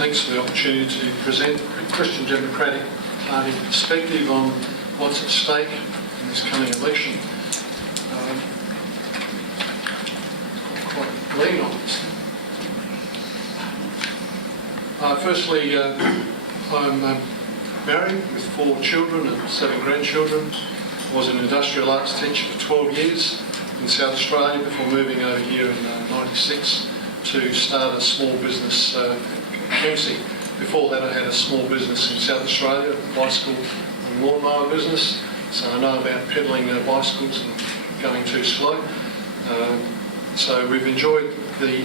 thanks for the opportunity to present the Christian Democratic Party perspective on what's at stake in this coming election. Quite lean on this. Firstly, I'm married with 4 children and 7 grandchildren. I was an industrial arts teacher for 12 years in South Australia before moving over here in '96 to start a small business at Kempsey. Before that I had a small business in South Australia, a bicycle and lawnmower business, so I know about pedalling bicycles and going too slow. So we've enjoyed the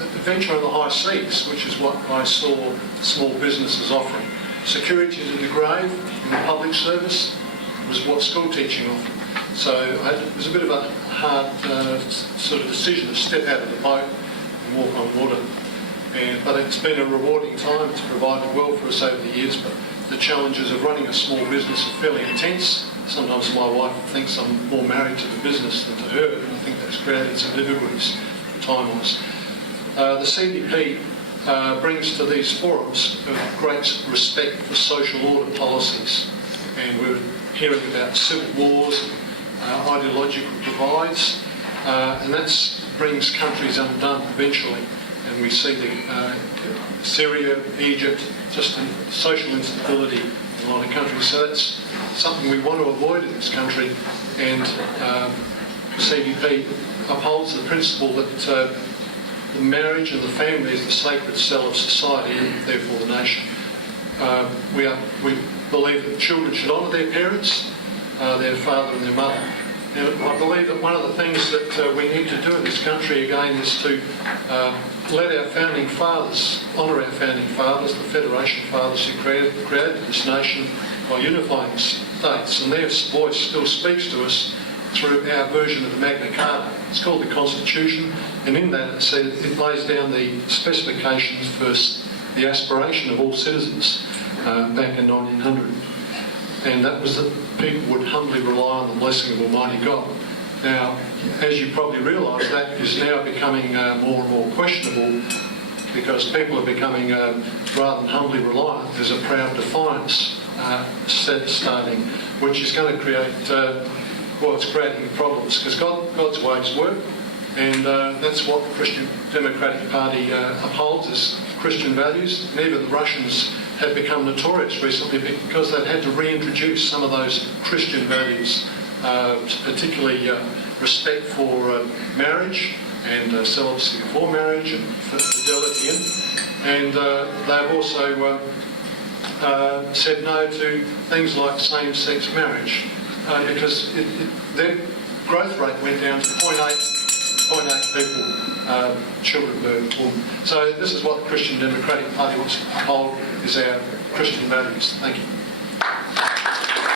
adventure on the high seas, which is what I saw small businesses offering. Security to the grave in the public service was what school teaching offered. So it was a bit of a hard sort of decision to step out of the boat and walk on water. But it's been a rewarding time. It's provided well for us over the years, but the challenges of running a small business are fairly intense. Sometimes my wife thinks I'm more married to the business than to her, and I think that's created some difficulties time-wise. The CDP brings to these forums a great respect for social order policies, and we're hearing about civil wars, ideological divides, and that brings countries undone eventually. And we see Syria, Egypt, just social instability in a lot of countries. So that's something we want to avoid in this country, and CDP upholds the principle that the marriage and the family is the sacred cell of society and therefore the nation. We believe that children should honour their parents, their father and their mother. And I believe that one of the things that we need to do in this country again is to let our founding fathers, honour our founding fathers, the Federation fathers who created this nation by unifying states, and their voice still speaks to us through our version of the Magna Carta. It's called the Constitution, and in that it lays down the specifications for the aspiration of all citizens back in 1900. And that was that people would humbly rely on the blessing of Almighty God. Now, as you probably realise, that is now becoming more and more questionable, because people are becoming, rather than humbly reliant, there's a proud defiance starting, which is going to create, it's creating problems, because God's ways work, and that's what the Christian Democratic Party upholds as Christian values. And even the Russians have become notorious recently because they've had to reintroduce some of those Christian values, particularly respect for marriage and celibacy before marriage and fidelity in. And they've also said no to things like same-sex marriage because their growth rate went down to 0.8 people, children per woman. So this is what the Christian Democratic Party wants to uphold, is our Christian values. Thank you.